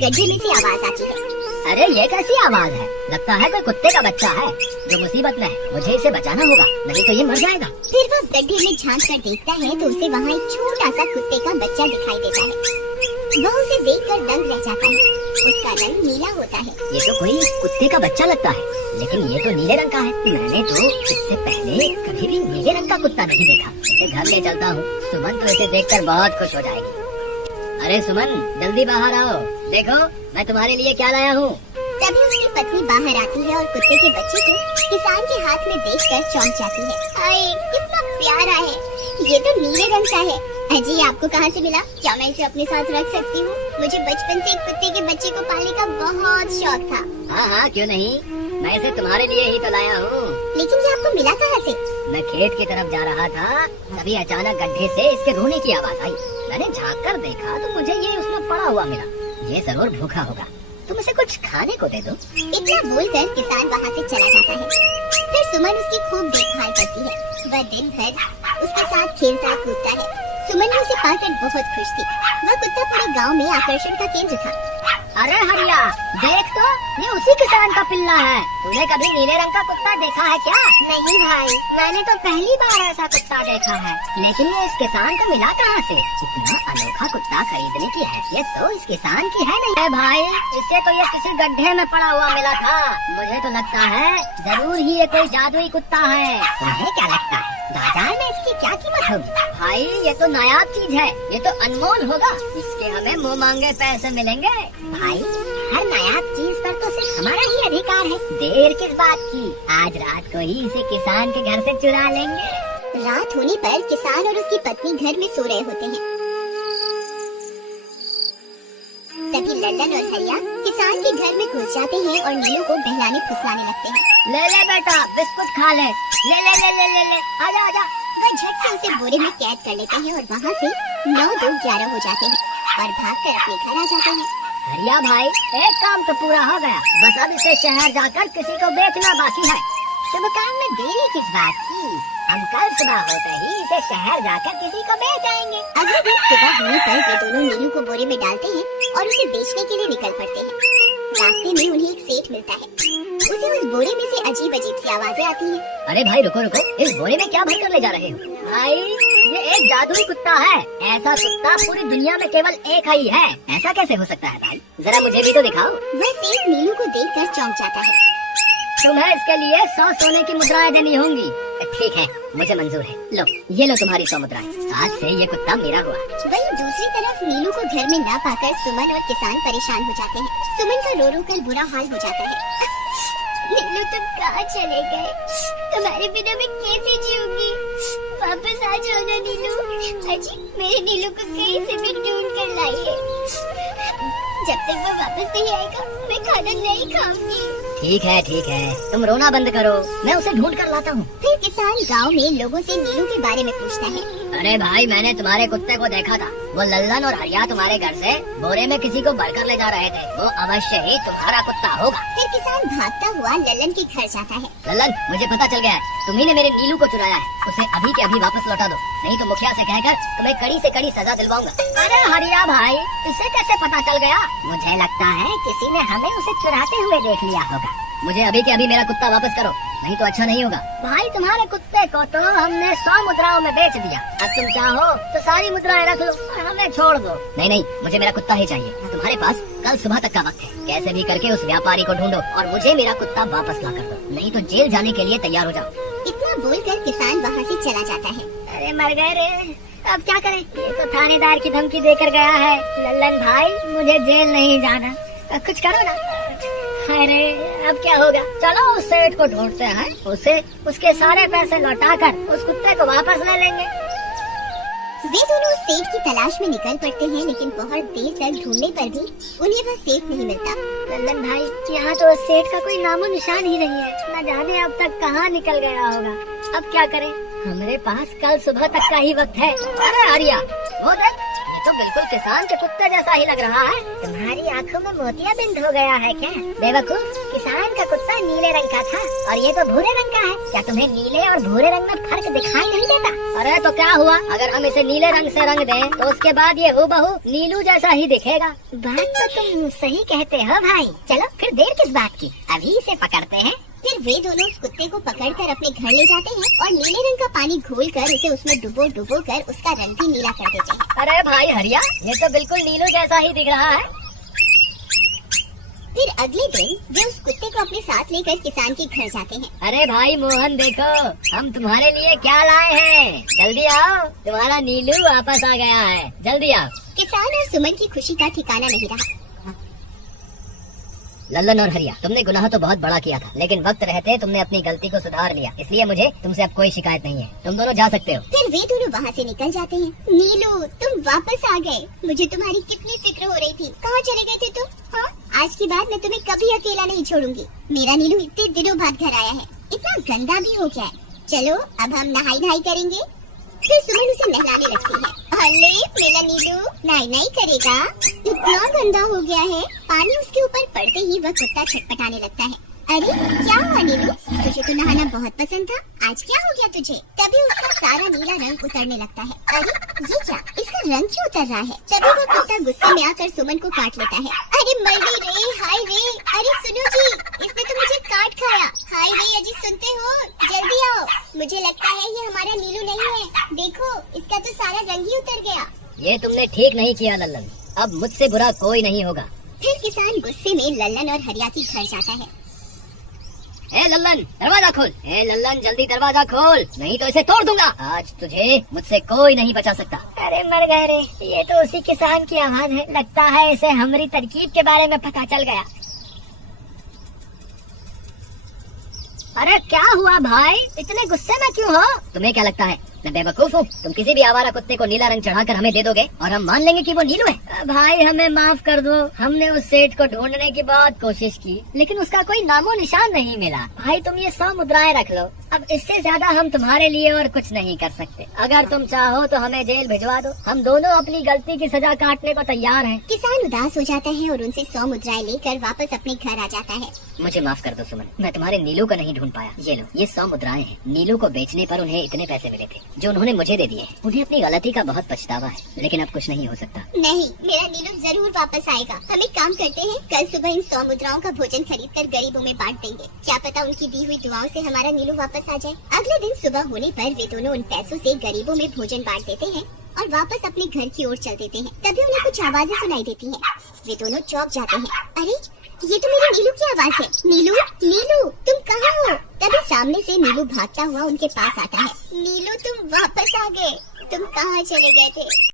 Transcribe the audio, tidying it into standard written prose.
गड्ढे में से आवाज आती है। अरे ये कैसी आवाज है? लगता है कोई कुत्ते का बच्चा है जो मुसीबत में है। मुझे इसे बचाना होगा, नहीं तो ये मर जाएगा। फिर वह गड्ढे में झांक कर देखता है तो उसे वहाँ एक छोटा सा कुत्ते का बच्चा दिखाई देता है। वह उसे देखकर दंग रह जाता है। उसका रंग नीला होता है। ये तो कोई कुत्ते का बच्चा लगता है, लेकिन ये तो नीले रंग का है। मैंने तो इससे पहले कभी भी नीले रंग का कुत्ता नहीं देखा। इसे घर ले चलता हूँ। सुमन तो इसे देखकर बहुत खुश हो जाएगी। अरे सुमन, जल्दी बाहर आओ, देखो मैं तुम्हारे लिए क्या लाया हूँ। तभी उसकी पत्नी बाहर आती है और कुत्ते के बच्चे को किसान के हाथ में देखकर चौंक जाती है। हाय, कितना प्यारा है। ये तो नीले रंग का है। अजी, आपको कहाँ से मिला? क्या मैं इसे अपने साथ रख सकती हूँ? मुझे बचपन से एक कुत्ते के बच्चे को पालने का बहुत शौक था। हाँ हाँ, क्यों नहीं, मैं इसे तुम्हारे लिए ही तो लाया हूँ। लेकिन ये आपको मिला कहाँ से? मैं खेत की तरफ जा रहा था, तभी अचानक गड्ढे से इसके रोने की आवाज आई। मैंने झाँक कर देखा तो मुझे ये उसमें पड़ा हुआ मिला। ये जरूर भूखा होगा, तुम इसे कुछ खाने को दे दो। इतना बोलकर किसान वहाँ से चला जाता है। फिर सुमन उसकी खूब देखभाल करती है। वह दिन भर उसके साथ खेलता कूदता है। सुमन उसे पाकर बहुत खुश थी। वह कुत्ता पूरे गांव में आकर्षण का केंद्र था। अरे हरिया, देख तो, ये उसी किसान का पिल्ला है। तूने कभी नीले रंग का कुत्ता देखा है क्या? नहीं भाई, मैंने तो पहली बार ऐसा कुत्ता देखा है। लेकिन ये इस किसान को मिला कहाँ से? इतना अनोखा कुत्ता खरीदने की हैसियत तो इस किसान की है नहीं। भाई, इससे तो ये किसी गड्ढे में पड़ा हुआ मिला था। मुझे तो लगता है जरूर ही ये कोई जादुई कुत्ता है। तुम्हें क्या लगता है बाजार में इसकी क्या कीमत होगी? भाई, ये तो नायाब चीज है, ये तो अनमोल होगा। इसके हमें मुँह मांगे पैसे मिलेंगे। भाई, हर नायाब चीज पर तो सिर्फ हमारा ही अधिकार है। देर किस बात की, आज रात को ही इसे किसान के घर से चुरा लेंगे। रात होने पर किसान और उसकी पत्नी घर में सो रहे होते हैं। तभी लल्लन और हरिया किसान के घर में घुस जाते हैं और नीलू को बहलाने फुसलाने लगते हैं। ले ले बेटा, बिस्कुट खा ले। ले ले ले ले ले ले, आजा आजा। वह झट से उसे बोरे में कैद कर लेते हैं और वहाँ से 9 2 11 हो जाते हैं और भागकर अपने घर आ जाते हैं। हरिया भाई, एक काम तो पूरा हो गया, बस अब इसे शहर जाकर किसी को बेचना बाकी है। शुभ काम में देरी किस बात की? हम कल सुबह होते ही इसे शहर जाकर किसी को बेच आएंगे। अगले दिन सुबह होने पर वे दोनों नीलू को बोरे में डालते हैं और उसे बेचने के लिए निकल पड़ते हैं। रास्ते में उन्हें एक सेठ मिलता है। उसे उस बोरे में से अजीब अजीब सी आवाजें आती हैं। अरे भाई रुको रुको, इस बोरे में क्या भर कर ले जा रहे हो? भाई, ये एक जादुई कुत्ता है। ऐसा कुत्ता पूरी दुनिया में केवल एक ही है। ऐसा कैसे हो सकता है भाई? जरा मुझे भी तो दिखाओ। वह सेठ नीलू को देखकर चौंक जाता है। तुम्हें इसके लिए 100 सोने की मुद्राएं देनी होंगी। ठीक है, मुझे मंजूर है। लो, ये लो तुम्हारी 100 मुद्राएं। आज से ये कुत्ता मेरा हुआ। वहीं दूसरी तरफ नीलू को घर में न पाकर सुमन और किसान परेशान हो जाते हैं। सुमन का रो रो कर बुरा हाल हो जाता है। नीलू, तुम कहाँ चले गए? तुम्हारे बिना मैं कैसे जीऊंगी? वापस आ जाओ ना नीलू। अजी, मेरे नीलू को कहीं से भी ढूंढ कर लाइए। जब तक वो वापस नहीं आएगा मैं खाना नहीं खाऊंगी। ठीक है, तुम रोना बंद करो, मैं उसे ढूंढ कर लाता हूँ। फिर किसान गांव में लोगों से नीलू के बारे में पूछता है। अरे भाई, मैंने तुम्हारे कुत्ते को देखा था। वो लल्लन और हरिया तुम्हारे घर से बोरे में किसी को भरकर ले जा रहे थे। वो अवश्य ही तुम्हारा कुत्ता होगा। फिर किसान भागता हुआ लल्लन के घर जाता है। लल्लन, मुझे पता चल गया है, तुम्ही ने मेरे नीलू को चुराया है। उसे अभी के अभी वापस लौटा दो, नहीं तो मुखिया से कहकर तुम्हें कड़ी से कड़ी सजा दिलवाऊंगा। अरे हरिया भाई, इसे कैसे पता चल गया? मुझे लगता है किसी ने हमें उसे चुराते हुए देख लिया होगा। मुझे अभी के अभी मेरा कुत्ता वापस करो, नहीं तो अच्छा नहीं होगा। भाई, तुम्हारे कुत्ते को तो हमने 100 मुद्राओं में बेच दिया। अब तुम चाहो तो सारी मुद्राएं रख लो और हमें छोड़ दो। नहीं, मुझे मेरा कुत्ता ही चाहिए। तुम्हारे पास कल सुबह तक का वक्त है। कैसे भी करके उस व्यापारी को ढूंढो और मुझे मेरा कुत्ता वापस ला कर दो, नहीं तो जेल जाने के लिए तैयार हो जाओ। इतना बोलकर किसान वहाँ से चला जाता है। अरे मर गए रे, अब क्या करें? ये तो थानेदार की धमकी देकर गया है। लल्लन भाई, मुझे जेल नहीं जाना, कुछ करो ना। अरे अब क्या होगा? चलो उस सेठ को ढूंढते हैं, उसे उसके सारे पैसे लौटाकर उस कुत्ते को वापस ले लेंगे। वे दोनों उस सेठ की तलाश में निकल पड़ते हैं, लेकिन बहुत देर तक ढूंढने पर भी उन्हें वह सेठ नहीं मिलता। लल्लन भाई, यहाँ तो उस सेठ का कोई नामो निशान ही नहीं है। न जाने अब तक कहाँ निकल गया होगा। अब क्या करें? हमारे पास कल सुबह तक का ही वक्त है। अरे आर्या, वो देख, ये तो बिल्कुल किसान के कुत्ते जैसा ही लग रहा है। तुम्हारी आँखों में मोतियाबिंद हो गया है क्या? बेवकूफ, किसान का कुत्ता नीले रंग का था और ये तो भूरे रंग का है। क्या तुम्हें नीले और भूरे रंग में फर्क दिखाई नहीं देता? अरे तो क्या हुआ, अगर हम इसे नीले रंग से रंग दें तो उसके बाद ये हूबहू नीलू जैसा ही दिखेगा। बात तो तुम सही कहते हो भाई। चलो फिर देर किस बात की, अभी इसे पकड़ते हैं। फिर वे दोनों उस कुत्ते को पकड़कर अपने घर ले जाते हैं और नीले रंग का पानी घोलकर उसे उसमें डुबो कर उसका रंग भी नीला कर देते हैं। अरे भाई हरिया, ये तो बिल्कुल नीलू जैसा ही दिख रहा है। फिर अगले दिन वे उस कुत्ते को अपने साथ लेकर किसान के घर जाते हैं। अरे भाई मोहन, देखो हम तुम्हारे लिए क्या लाए हैं, जल्दी आओ, तुम्हारा नीलू वापस आ गया है, जल्दी आओ। किसान और सुमन की खुशी का ठिकाना नहीं रहा। लल्लन और हरिया, तुमने गुनाह तो बहुत बड़ा किया था, लेकिन वक्त रहते तुमने अपनी गलती को सुधार लिया, इसलिए मुझे तुमसे अब कोई शिकायत नहीं है, तुम दोनों जा सकते हो। फिर वे दोनों वहाँ से निकल जाते हैं। नीलू, तुम वापस आ गए, मुझे तुम्हारी कितनी फिक्र हो रही थी। कहाँ चले गए थे तुम? हाँ, आज के बाद मैं तुम्हें कभी अकेला नहीं छोड़ूंगी। मेरा नीलू इतने दिनों बाद घर आया है, इतना गंदा भी हो गया है। चलो अब हम नहाई करेंगे। फिर सुमन उसे नहलाने लगती है। अरे मेरा नीलू नहाई करेगा, इतना गंदा हो गया है। पानी उसके ऊपर पड़ते ही वह कुत्ता छटपटाने लगता है। अरे क्या हुआ नीलू, तुझे तो नहाना बहुत पसंद था, आज क्या हो गया तुझे? तभी उसका सारा नीला रंग उतरने लगता है। अरे ये क्या, इसका रंग क्यों उतर रहा है? तभी वह कुत्ता गुस्से में आकर सुमन को काट लेता है। अरे मर गई रे, हाय रे। अरे सुनो जी, इसने तो मुझे काट खाया। हाय रे अजी, सुनते हो? जल्दी आओ, मुझे लगता है ये हमारा नीलू नहीं है। देखो इसका तो सारा रंग ही उतर गया। ये तुमने ठीक नहीं किया लल्लन, अब मुझसे बुरा कोई नहीं होगा। फिर किसान गुस्से में लल्लन और हरिया के घर जाता है। ए लल्लन, दरवाजा खोल। ए लल्लन, जल्दी दरवाजा खोल, नहीं तो इसे तोड़ दूंगा। आज तुझे मुझसे कोई नहीं बचा सकता। अरे मर गए रे, ये तो उसी किसान की आवाज है, लगता है इसे हमारी तरकीब के बारे में पता चल गया। अरे क्या हुआ भाई, इतने गुस्से में क्यों हो? तुम्हें क्या लगता है मैं बेवकूफ हूँ? तुम किसी भी आवारा कुत्ते को नीला रंग चढ़ाकर हमें दे दोगे और हम मान लेंगे कि वो नीलू है? भाई हमें माफ कर दो, हमने उस सेठ को ढूंढने की बहुत कोशिश की, लेकिन उसका कोई नामो निशान नहीं मिला। भाई तुम ये 100 मुद्राएं रख लो, अब इससे ज्यादा हम तुम्हारे लिए और कुछ नहीं कर सकते। अगर तुम चाहो तो हमें जेल भिजवा दो, हम दोनों अपनी गलती की सजा काटने को तैयार हैं। किसान उदास हो जाता है और उनसे 100 मुद्राएं लेकर वापस अपने घर आ जाता है। मुझे माफ कर दो सुमन, मैं तुम्हारे नीलू को नहीं ढूंढ पाया। ये लो, ये 100 मुद्राएं हैं। नीलू को बेचने पर उन्हें इतने पैसे मिले थे जो उन्होंने मुझे दे दिए। उन्हें अपनी गलती का बहुत पछतावा है, लेकिन अब कुछ नहीं हो सकता। नहीं, मेरा नीलू जरूर वापस आएगा। हम एक काम करते हैं, कल सुबह इन 100 मुद्राओं का भोजन खरीदकर गरीबों में बांट देंगे। क्या पता उनकी दी हुई दुआओं से हमारा नीलू वापस आ जाए। अगले दिन सुबह होने पर वे दोनों उन पैसों से गरीबों में भोजन बांट देते हैं और वापस अपने घर की ओर चल देते हैं। तभी उन्हें कुछ आवाजें सुनाई देती हैं। वे दोनों चौंक जाते हैं। अरे ये तो मेरे नीलू की आवाज है। नीलू, नीलू तुम कहाँ हो? तभी सामने से नीलू भागता हुआ उनके पास आता है। नीलू तुम वापस आ गए, तुम कहाँ चले गए थे?